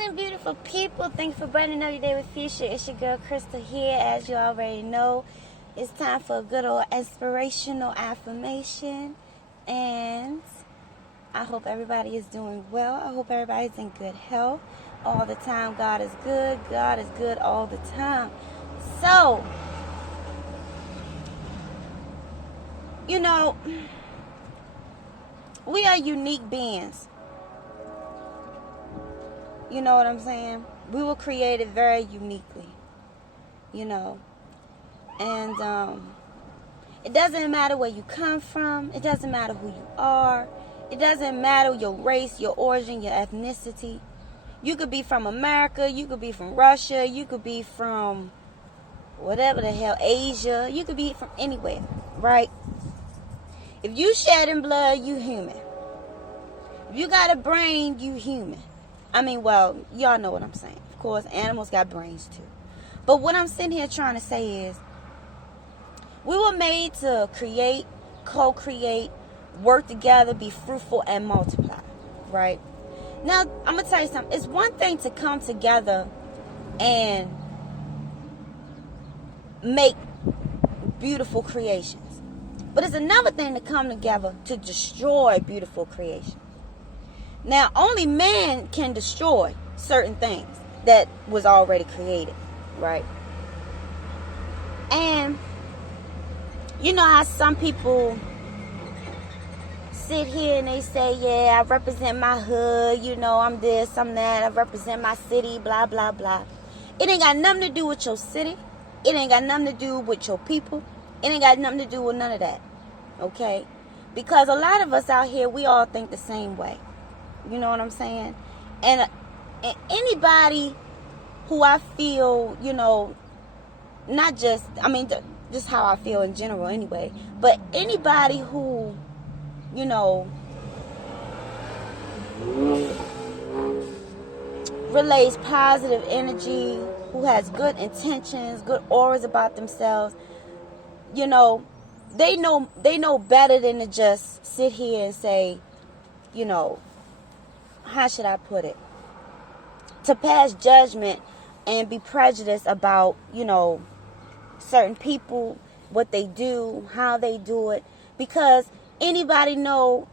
morning, beautiful people. Thank you for brightening up your day with Fuchsia. It's your girl, Crystal, here. As you already know, it's time for a good old inspirational affirmation. And I hope everybody is doing well. I hope everybody's in good health all the time. God is good. God is good all the time. So, we are unique beings. You know what I'm saying? We were created very uniquely, and it doesn't matter where you come from. It doesn't matter who you are. It doesn't matter your race, your origin, your ethnicity. You could be from America. You could be from Russia. You could be from whatever the hell, Asia. You could be from anywhere, right? If you shedding blood, you human. If you got a brain, you human. Well, y'all know what I'm saying. Of course, animals got brains too. But what I'm sitting here trying to say is, we were made to create, co-create, work together, be fruitful, and multiply, right? Now, I'm going to tell you something. It's one thing to come together and make beautiful creations. But it's another thing to come together to destroy beautiful creations. Now, only man can destroy certain things that was already created, right? And you know how some people sit here and they say, yeah, I represent my hood, I'm this, I'm that, I represent my city, blah, blah, blah. It ain't got nothing to do with your city. It ain't got nothing to do with your people. It ain't got nothing to do with none of that, okay? Because a lot of us out here, we all think the same way. You know what I'm saying? And anybody who I feel, not just, just how I feel in general anyway, but anybody who, relays positive energy, who has good intentions, good auras about themselves, they know better than to just sit here and say, how should I put it? To pass judgment and be prejudiced about, certain people, what they do, how they do it. Because anybody with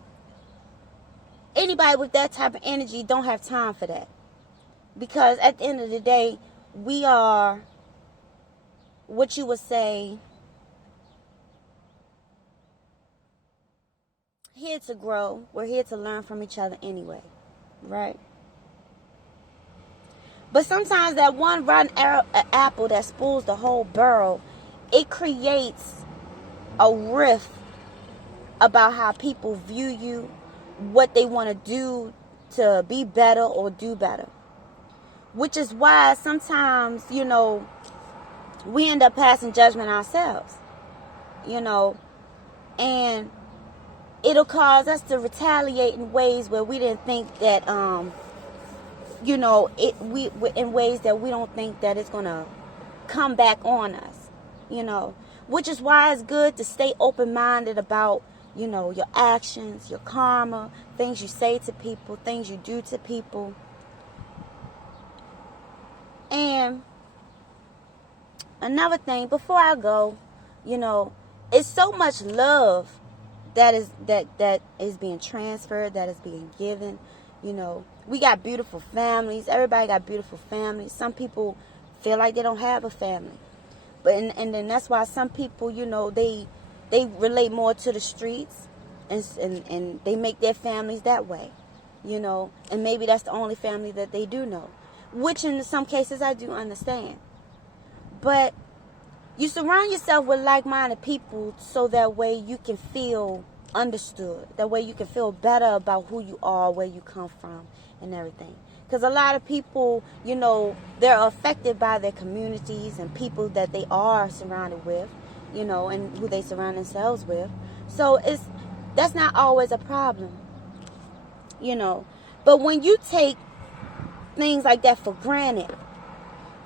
that type of energy don't have time for that. Because at the end of the day, we are, what you would say, here to grow. We're here to learn from each other anyway. Right? But sometimes that one rotten apple that spoils the whole barrel, it creates a rift about how people view you, what they want to do to be better or do better. Which is why sometimes, we end up passing judgment ourselves. And it'll cause us to retaliate in ways where we didn't think that, in ways that we don't think that it's going to come back on us, which is why it's good to stay open-minded about, your actions, your karma, things you say to people, things you do to people. And another thing, before I go, it's so much love that is being transferred, that is being given. We got beautiful families. Everybody got beautiful families. Some people feel like they don't have a family, but and then that's why some people, they relate more to the streets, and they make their families that way, and maybe that's the only family that they do know, which in some cases I do understand. But you surround yourself with like-minded people so that way you can feel understood. That way you can feel better about who you are, where you come from, and everything. Because a lot of people, they're affected by their communities and people that they are surrounded with, and who they surround themselves with. So that's not always a problem, But when you take things like that for granted,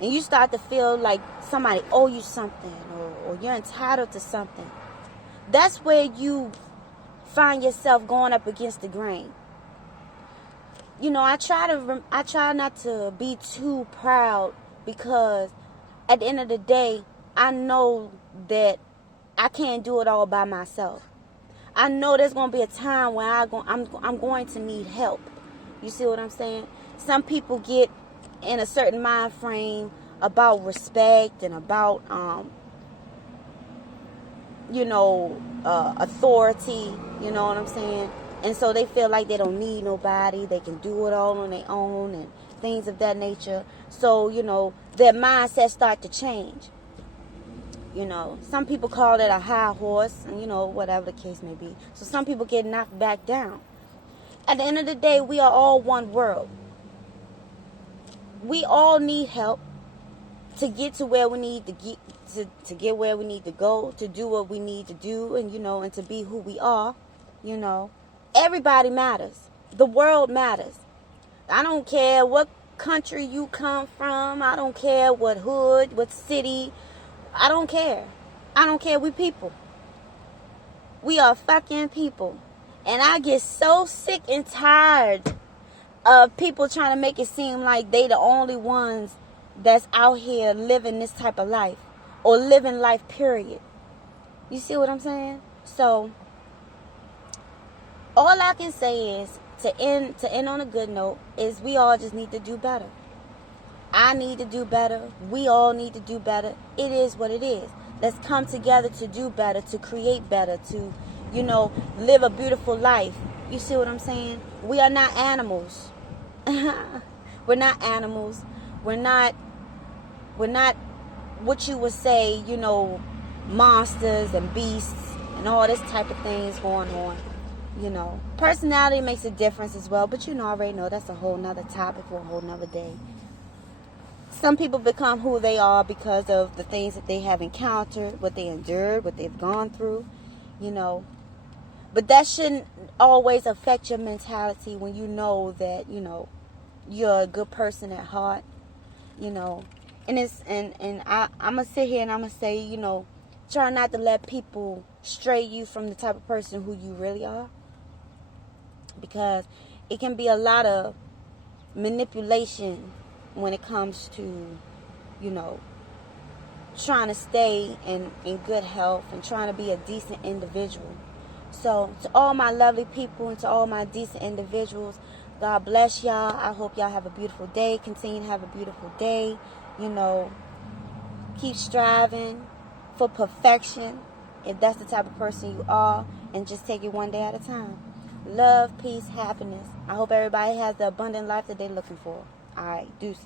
and you start to feel like somebody owe you something, or you're entitled to something, that's where you find yourself going up against the grain. I try not to be too proud, because at the end of the day, I know that I can't do it all by myself. I know there's going to be a time when I'm going to need help. You see what I'm saying? Some people get in a certain mind frame about respect and about authority, you know what I'm saying? And so they feel like they don't need nobody, they can do it all on their own and things of that nature. So, their mindset start to change. Some people call it a high horse, and whatever the case may be. So some people get knocked back down. At the end of the day, we are all one world. We all need help to get to where we need to get, to get where we need to go, to do what we need to do, and and to be who we are. Everybody matters. The world matters. I don't care what country you come from. I don't care what hood, what city. I don't care. I don't care. We people. We are fucking people. And I get so sick and tired of people trying to make it seem like they the only ones that's out here living this type of life, or living life, period. You see what I'm saying? So all I can say is, to end on a good note, is we all just need to do better. I need to do better. We all need to do better. It is what it is. Let's come together to do better, to create better, to live a beautiful life. You see what I'm saying? We are not animals. We're not animals. We're not what you would say, monsters and beasts and all this type of things going on. Personality makes a difference as well, but already know that's a whole nother topic for a whole nother day. Some people become who they are because of the things that they have encountered, what they endured, what they've gone through, But that shouldn't always affect your mentality when you know that, you're a good person at heart, And I'm going to sit here and I'm going to say, try not to let people stray you from the type of person who you really are. Because it can be a lot of manipulation when it comes to, trying to stay in good health and trying to be a decent individual. So to all my lovely people and to all my decent individuals, God bless y'all. I hope y'all have a beautiful day. Continue to have a beautiful day. Keep striving for perfection, if that's the type of person you are, and just take it one day at a time. Love, peace, happiness. I hope everybody has the abundant life that they're looking for. All right, deuces.